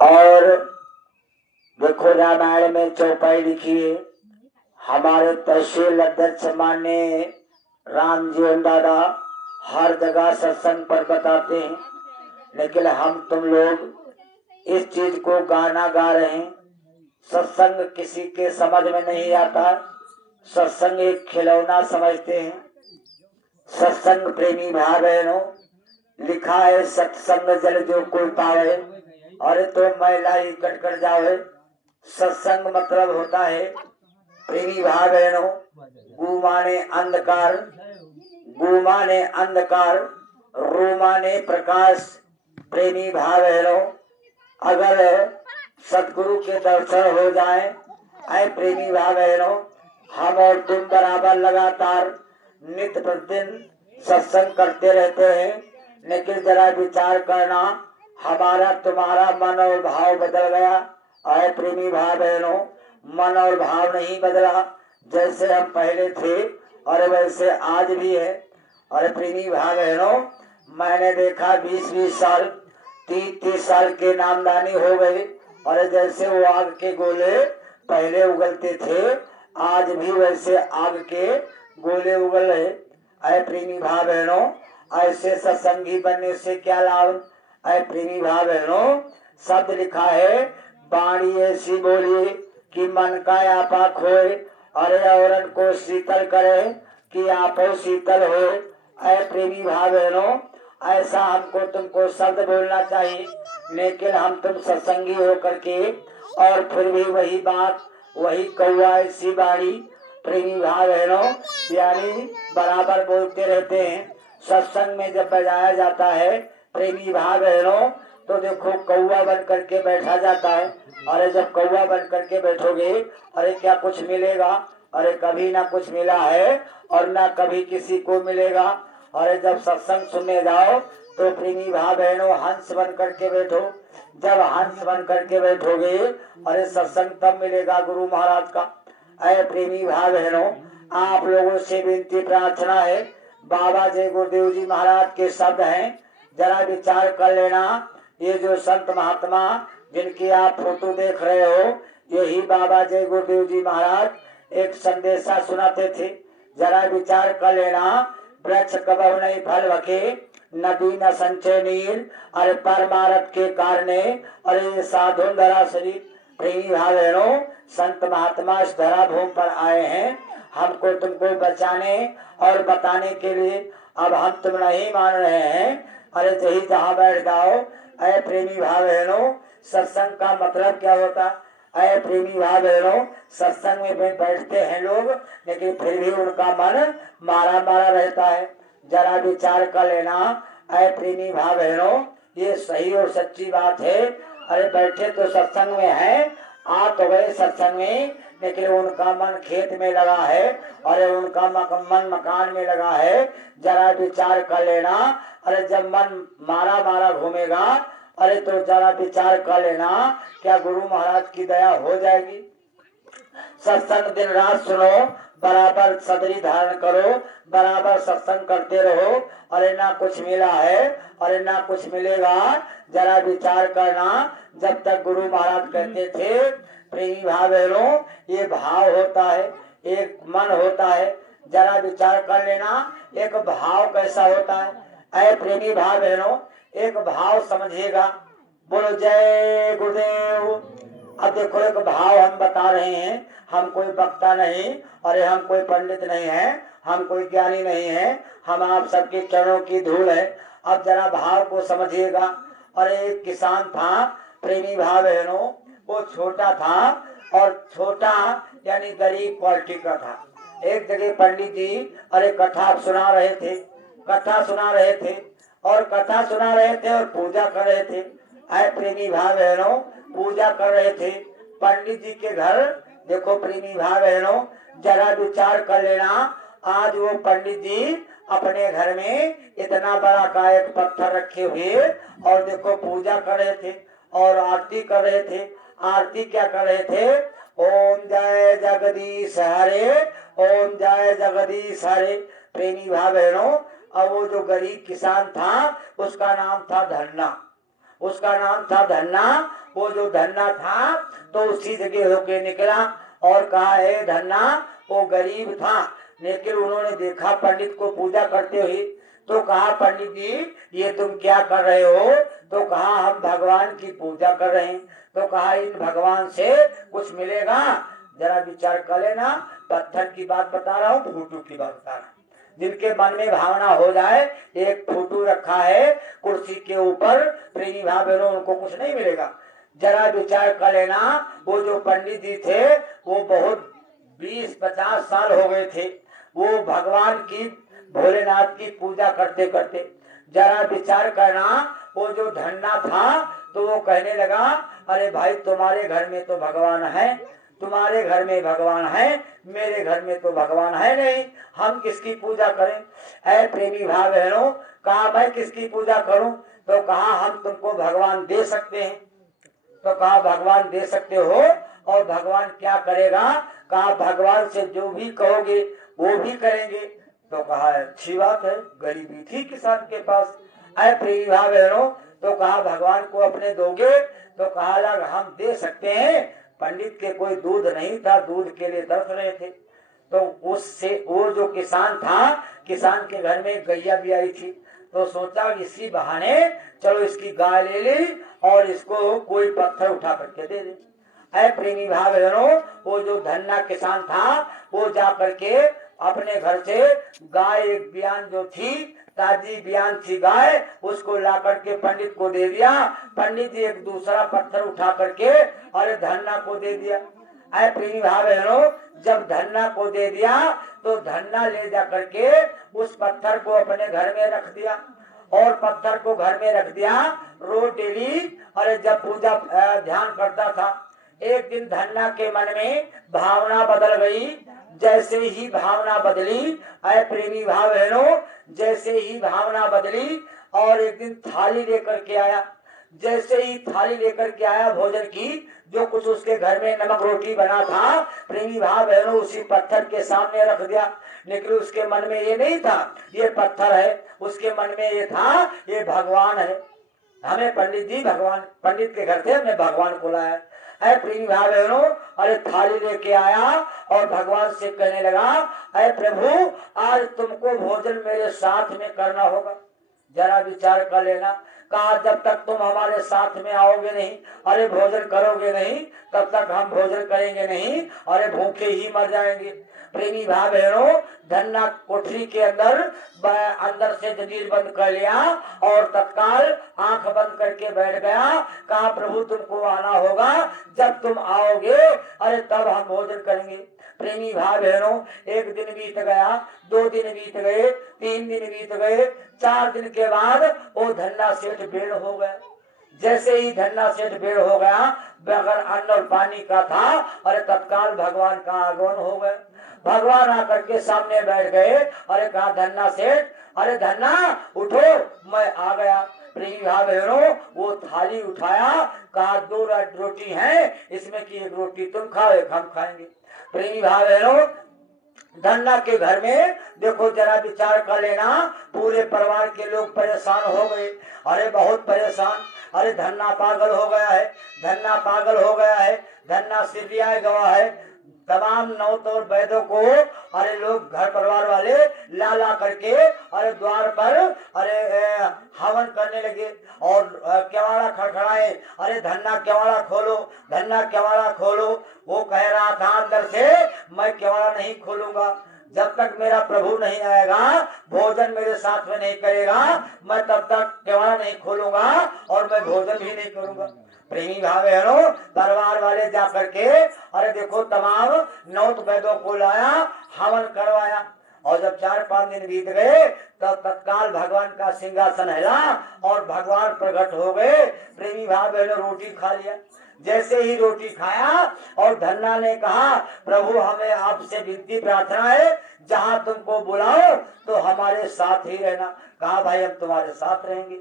और देखो रामायण में चौपाई लिखी है। हमारे तहसील अध्यक्ष माननीय राम जीवन दादा हर जगह सत्संग पर बताते हैं, लेकिन हम तुम लोग इस चीज को गाना गा रहे हैं। सत्संग किसी के समझ में नहीं आता, सत्संग एक खिलौना समझते हैं। सत्संग प्रेमी भाई बहनों, लिखा है सत्संग जल जो कोई पावे, अरे तो मैला ही कट जावे। सत्संग मतलब होता है प्रेमी भाई बहनों, गु माने अंधकार, गु माने अंधकार, रू माने प्रकाश। प्रेमी भाई बहनों, अगर सतगुरु के दर्शन हो जाए, ऐ प्रेमी भाई बहनों, हम और तुम बराबर लगातार नित्य प्रतिदिन सत्संग करते रहते हैं, लेकिन जरा विचार करना, हमारा तुम्हारा मन और भाव बदल गया। आए प्रेमी भाई बहनों, मन और भाव नहीं बदला। जैसे हम पहले थे और वैसे आज भी है। और प्रेमी भाई बहनों, मैंने देखा 20-20 साल 30-30 साल के नामदानी हो गए, और जैसे वो आग के गोले पहले उगलते थे, आज भी वैसे आग के गोले उगल रहे। ऐ प्रेमी भाई बहनों, ऐसे सत्संगी बनने से क्या लाभ। ऐ प्रेमी भाई बहनों, शब्द लिखा है, बाणी ऐसी बोली कि मन का आपा खोए, अरे औरन को शीतल करे कि आप शीतल हो। ऐ प्रेमी भाई बहनों, ऐसा हमको तुमको शब्द बोलना चाहिए, लेकिन हम तुम सत्संगी हो करके और फिर भी वही बात, वही कौआ ऐसी बाणी प्रेमी भाई बहनों यानी बराबर बोलते रहते हैं। सत्संग में जब बजाया जाता है प्रेमी भाई बहनों, तो देखो कौआ बन करके बैठा जाता है। अरे जब कौआ बन करके बैठोगे, अरे क्या कुछ मिलेगा। अरे कभी ना कुछ मिला है और ना कभी किसी को मिलेगा। अरे जब सत्संग सुनने जाओ तो प्रेमी भाई बहनों हंस बन करके बैठो। जब हंस बन करके बैठोगे, अरे सत्संग तब मिलेगा गुरु महाराज का। अरे प्रेमी भाई बहनों, आप लोगों से विनती प्रार्थना है, बाबा जय गुरुदेव जी महाराज के शब्द हैं, जरा विचार कर लेना। ये जो संत महात्मा जिनकी आप फोटो देख रहे हो, यही बाबा जय गुरुदेव जी महाराज एक संदेशा सुनाते थे। जरा विचार कर लेना, वृक्ष कबहु नहीं फल बके, नदी न संचय नीर, अरे परमारथ के कारणे, अरे साधु धरा शरीर। प्रेमी भाई बहनों, संत महात्मा इस धरा भूमि पर आए हैं हमको तुमको बचाने और बताने के लिए। अब हम तुम नहीं मान रहे हैं, अरे यही जहाँ बैठ जाओ। अरे प्रेमी भाई बहनों, सत्संग का मतलब क्या होता। अरे प्रेमी भाई बहनों, सत्संग में बैठते हैं लोग, लेकिन फिर भी उनका मन मारा मारा रहता है। जरा विचार कर लेना। अरे प्रेमी भाई बहनों, ये सही और सच्ची बात है। अरे बैठे तो सत्संग में है, आ तो गए सत्संग में, लेकिन उनका मन खेत में लगा है, अरे उनका मन मकान में लगा है। जरा विचार कर लेना। अरे जब मन मारा मारा घूमेगा, अरे तो जरा विचार कर लेना, क्या गुरु महाराज की दया हो जाएगी। सत्संग दिन रात सुनो, बराबर सदरी धारण करो, बराबर सत्संग करते रहो। अरे ना कुछ मिला है, अरे ना कुछ मिलेगा। जरा विचार करना। जब तक गुरु महाराज कहते थे प्रेमी भाई बहनों, ये भाव होता है, एक मन होता है। जरा विचार कर लेना, एक भाव कैसा होता है। ऐ प्रेमी भाई बहनों, एक भाव समझिएगा। बोलो जय गुरुदेव। अब देखो एक भाव हम बता रहे हैं, हम कोई वक्ता नहीं, अरे हम कोई पंडित नहीं है, हम कोई ज्ञानी नहीं है, हम आप सबके चरणों की धूल है। अब जरा भाव को समझिएगा। अरे एक किसान था प्रेमी भाई बहनों, वो छोटा था और छोटा यानी गरीब क्वालिटी का था। एक जगह पंडित जी अरे कथा सुना रहे थे, कथा सुना रहे थे और कथा सुना रहे थे और पूजा कर रहे थे। आए प्रेमी भाई बहनों, पूजा कर रहे थे पंडित जी के घर। देखो प्रेमी भाई बहनों, जरा विचार कर लेना। आज वो पंडित जी अपने घर में इतना बड़ा का एक पत्थर रखे हुए और देखो पूजा कर रहे थे और आरती कर रहे थे। आरती क्या कर रहे थे, ओम जय जगदीश हरे, ओम जय जगदीश हरे। प्रेमी भाई बहनों, अब वो जो गरीब किसान था उसका नाम था धन्ना। उसका नाम था धन्ना। वो जो धन्ना था तो उसी जगह होके निकला और कहा है धन्ना वो गरीब था, लेकिन उन्होंने देखा पंडित को पूजा करते हुए तो कहा पंडित जी ये तुम क्या कर रहे हो? तो कहा हम भगवान की पूजा कर रहे हैं। तो कहा इन भगवान से कुछ मिलेगा? जरा विचार कर लेना, पत्थर की बात बता रहा हूँ, फोटो की बात बता रहा हूँ। जिनके मन में भावना हो जाए, एक फोटो रखा है कुर्सी के ऊपर, प्रेमी भाव बहनों उनको कुछ नहीं मिलेगा। जरा विचार कर लेना, वो जो पंडित जी थे वो बहुत 20-50 साल हो गए थे वो भगवान की भोलेनाथ की पूजा करते करते। जरा विचार करना, वो जो धन्ना था तो वो कहने लगा अरे भाई तुम्हारे घर में तो भगवान है, तुम्हारे घर में भगवान है, मेरे घर में तो भगवान है नहीं, हम किसकी पूजा करें? ऐ प्रेमी भाई बहनों, कहा मैं किसकी पूजा करूं? तो कहा हम तुमको भगवान दे सकते हैं। तो कहा भगवान दे सकते हो और भगवान क्या करेगा? कहा भगवान से जो भी कहोगे वो भी करेंगे। तो कहा अच्छी बात है, गरीबी थी किसान के पास। ऐ प्रेमी भाई बहनों, तो कहा भगवान को अपने दोगे? तो कहा लग हम दे सकते हैं। पंडित के कोई दूध नहीं था, दूध के लिए तरस रहे थे। तो उससे वो जो किसान था, किसान के घर में गैया भी आई थी, तो सोचा इसी बहाने चलो इसकी गाय ले ली और इसको कोई पत्थर उठा करके दे दे। ऐ प्रेमी भाई बहनों, वो जो धन्ना किसान था वो जा करके अपने घर से गाय एक बियान जो थी, ताजी बियान थी गाय, उसको ला करके पंडित को दे दिया। पंडित जी एक दूसरा पत्थर उठा करके और धन्ना को दे दिया। ऐ प्रेमी भाई बहनों, जब धन्ना को दे दिया तो धन्ना ले जा करके उस पत्थर को अपने घर में रख दिया और पत्थर को घर में रख दिया। रोज डेली और जब पूजा ध्यान करता था, एक दिन धन्ना के मन में भावना बदल गई। जैसे ही भावना बदली, ऐ प्रेमी भाई बहनों, जैसे ही भावना बदली और एक दिन थाली लेकर के आया। जैसे ही थाली लेकर के आया भोजन की, जो कुछ उसके घर में नमक रोटी बना था, प्रेमी भाई बहनों उसी पत्थर के सामने रख दिया। लेकिन उसके मन में ये नहीं था ये पत्थर है, उसके मन में ये था ये भगवान है। हमें पंडित जी भगवान, पंडित के घर से हमने भगवान को लाया। ऐ प्रेमी भाई बहनों, अरे थाली लेके आया और भगवान से कहने लगा ऐ प्रभु आज तुमको भोजन मेरे साथ में करना होगा। जरा विचार कर लेना, कहा जब तक तुम हमारे साथ में आओगे नहीं, अरे भोजन करोगे नहीं, तब तक हम भोजन करेंगे नहीं, अरे भूखे ही मर जाएंगे। प्रेमी भाई बहनों, धन्ना कोठरी के अंदर से जंजीर बंद कर लिया और तत्काल आंख बंद करके बैठ गया। कहा प्रभु तुमको आना होगा, जब तुम आओगे अरे तब हम भोजन करेंगे। प्रेमी भाई बहनों, एक दिन बीत गया, 2 दिन बीत गए, 3 दिन बीत गए, 4 दिन के बाद वो धन्ना सेठ बेड़ हो गया। जैसे ही धन्ना सेठ बेड़ हो गया, बगैर अन्न और पानी का था, और तत्काल भगवान का आगमन हो गया। भगवान आकर के सामने बैठ गए, अरे कहा धन्ना सेठ, अरे धन्ना उठो मैं आ गया। प्रेमी भाई बहनों, वो थाली उठाया, कहा 2 रोटी है, इसमें की 1 रोटी तुम खाओ, 1 हम खाएंगे। प्रेमी भाई बहनों, धन्ना के घर में देखो जरा विचार कर लेना, पूरे परिवार के लोग परेशान हो गए। अरे बहुत परेशान, अरे धन्ना पागल हो गया है, धन्ना पागल हो गया है, धन्ना सिरियाए गवा है। तमाम नौत और वैदों को अरे लोग घर परिवार वाले ला ला करके अरे द्वार पर अरे हवन करने लगे और केवाड़ा खड़खड़ाए, अरे धन्ना केवाड़ा खोलो, धन्ना केवाड़ा खोलो। वो कह रहा था अंदर से मैं केवाड़ा नहीं खोलूंगा, जब तक मेरा प्रभु नहीं आएगा, भोजन मेरे साथ में नहीं करेगा, मैं तब तक केवाड़ा नहीं खोलूंगा और मैं भोजन भी नहीं करूंगा। प्रेमी भाई बहनों, दरबार वाले जा करके अरे देखो तमाम नौत वैदों को लाया, हवन करवाया और जब 4-5 दिन बीत गए तब तत्काल भगवान का सिंहासन हिला और भगवान प्रकट हो गए। प्रेमी भाई बहनों, रोटी खा लिया। जैसे ही रोटी खाया और धन्ना ने कहा प्रभु हमें आपसे विनती प्रार्थना है, जहाँ तुमको बुलाओ तो हमारे साथ ही रहना। कहा भाई हम तुम्हारे साथ रहेंगे।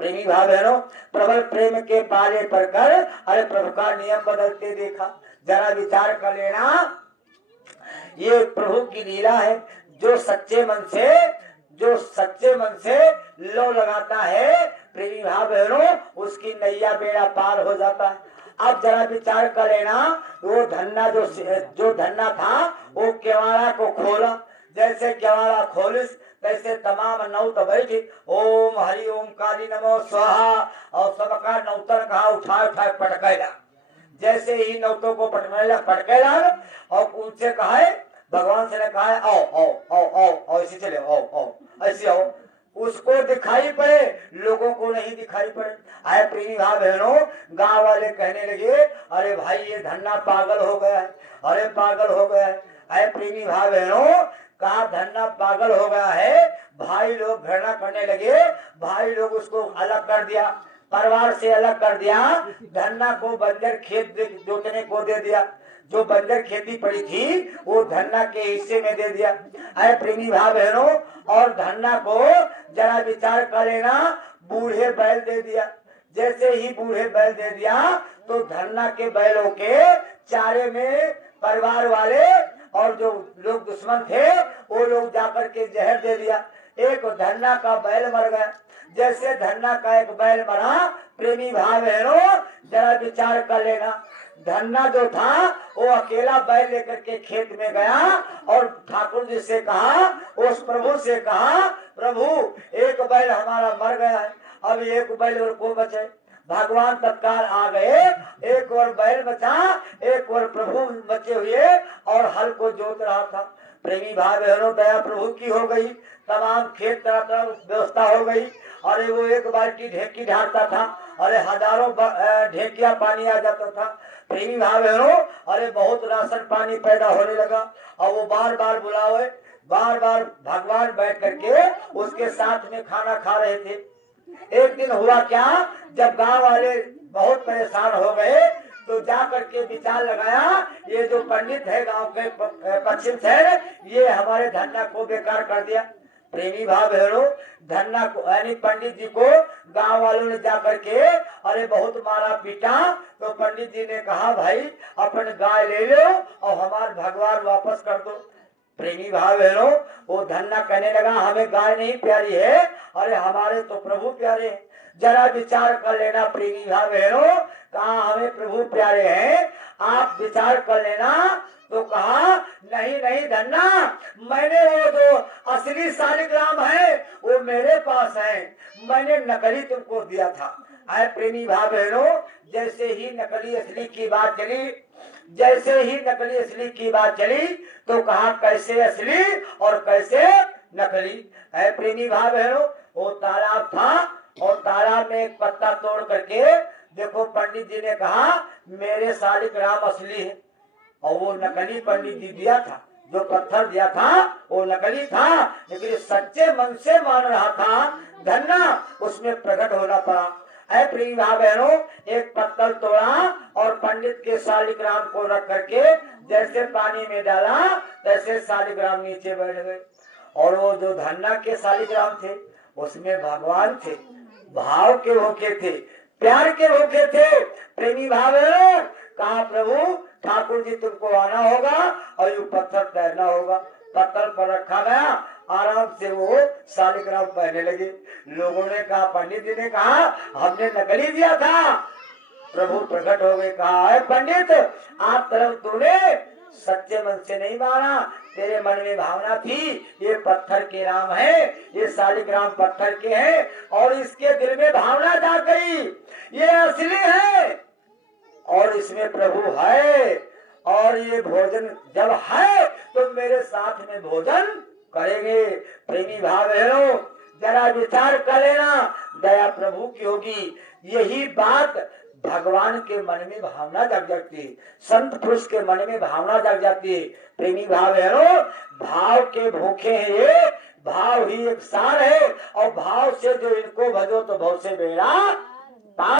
प्रेमी भाई बहनों, प्रबल प्रेम के पाले पर कर अरे प्रभु का नियम बदलते देखा। जरा विचार कर लेना, ये प्रभु की लीला है। जो सच्चे मन से जो सच्चे मन से लो लगाता है प्रेमी भाव बहनों, उसकी नैया बेड़ा पार हो जाता है। अब जरा विचार कर लेना, वो धन्ना जो धन्ना था वो केवाड़ा को खोला, जैसे केवाड़ा खोलिस तैसे तमाम नौत बैठी, ओम हरि ओम काली नमो स्वाहा, और सबका नौतर कहा उठा उठा पटकेला। जैसे ही नौतों को पटकेला और उनसे कहा, भगवान से ने कहा आओ आओ आओ आओ आओ ऐसे चले, आओ आओ ऐसे आओ। उसको दिखाई पड़े, लोगों को नहीं दिखाई पड़े। आए प्रेमी भाई बहनों, गांव वाले कहने लगे अरे भाई ये धन्ना पागल हो गया है, अरे पागल हो गया है। आए प्रेमी भाई बहनों, कहा धन्ना पागल हो गया है। भाई लोग घृणा करने लगे, भाई लोग उसको अलग कर दिया, परिवार से अलग कर दिया। धन्ना को बंजर खेत जोतने को दे दिया, जो बंजर खेती पड़ी थी वो धन्ना के हिस्से में दे दिया। अरे प्रेमी भाई बहनों, और धन्ना को जरा विचार कर लेना, बूढ़े बैल दे दिया। जैसे ही बूढ़े बैल दे दिया तो धन्ना के बैलों के चारे में परिवार वाले और जो लोग दुश्मन थे वो लोग जाकर के जहर दे दिया। एक धन्ना का बैल मर गया। जैसे धन्ना का एक बैल मरा, प्रेमी भाई बहनों जरा विचार कर लेना, धन्ना जो था वो अकेला बैल लेकर के खेत में गया और ठाकुर जी से कहा, उस प्रभु से कहा, प्रभु एक बैल हमारा मर गया है, अब एक बैल और को बचे। भगवान तत्काल आ गए, एक और बैल बचा, एक और प्रभु बचे हुए और हल को जोत रहा था। प्रेमी भाई बहनों, दया प्रभु की हो गई, तमाम खेत तरह तरह व्यवस्था हो गई। अरे वो एक बाल्टी ढेकी ढालता था, अरे हजारों ढेकिया पानी आ जाता था। प्रेमी भाई बहनों, अरे बहुत राशन पानी पैदा होने लगा और वो बार बार बुलावे, बार बार भगवान बैठ करके उसके साथ में खाना खा रहे थे। एक दिन हुआ क्या, जब गांव वाले बहुत परेशान हो गए तो जा करके विचार लगाया, ये जो पंडित है गांव के पश्चिम से, ये हमारे धन्ना को बेकार कर दिया। प्रेमी भाई बहनों, धन्ना को यानी पंडित जी को गांव वालों ने जाकर के अरे बहुत मारा पीटा। तो पंडित जी ने कहा भाई अपन गाय ले लो और हमारे भगवान वापस कर दो। प्रेमी भाई बहनों, वो धन्ना कहने लगा हमें गाय नहीं प्यारी है, अरे हमारे तो प्रभु प्यारे हैं। जरा विचार कर लेना प्रेमी भाई बहनों, कहा हमें प्रभु प्यारे हैं, आप विचार कर लेना। तो कहा नहीं नहीं धन्ना, मैंने वो जो असली शालिग्राम है वो मेरे पास है, मैंने नकली तुमको दिया था। आए प्रेमी भाई बहनों, जैसे ही नकली असली की बात चली, जैसे ही नकली असली की बात चली तो कहा कैसे असली और कैसे नकली। है प्रेमी भाई बहनों, वो तालाब था और तालाब में एक पत्ता तोड़ करके देखो, पंडित जी ने कहा मेरे शालिग्राम असली है और वो नकली पंडित जी दिया था। जो पत्थर दिया था वो नकली था, लेकिन सच्चे मन से मान रहा था धन्ना, उसमें प्रकट होना पड़ा। ऐ प्रिय भाई बहनों, एक पत्थर तोड़ा और पंडित के शालिग्राम को रख करके जैसे पानी में डाला तैसे शालिग्राम नीचे बैठ गए। और वो जो धन्ना के शालिग्राम थे उसमें भगवान थे, भाव के भूखे थे, प्यार के भूखे थे। प्रेमी भाव कहा प्रभु ठाकुर जी तुमको आना होगा और ये पत्थर तैरना होगा। पत्थर पर रखा गया, आराम से वो शालिग्राम पहने लगे। लोगों ने कहा, पंडित जी ने कहा हमने नकली दिया था। प्रभु प्रकट हो गए, कहा है पंडित आप तरफ तूने सच्चे मन से नहीं माना, तेरे मन में भावना थी ये पत्थर के राम है, ये शालिग्राम पत्थर के हैं और इसके दिल में भावना जा गई ये असली है और इसमें प्रभु है और ये भोजन जब है तो मेरे साथ में भोजन करेंगे। प्रेमी भाव बहनों, जरा विचार कर लेना, दया प्रभु की होगी। यही बात भगवान के मन में भावना जग जाती है, संत पुरुष के मन में भावना जग जाती है। प्रेमी भाव बहनों, भाव के भूखे हैं ये, भाव ही एक सार है और भाव से जो इनको भजो तो भव से बेड़ा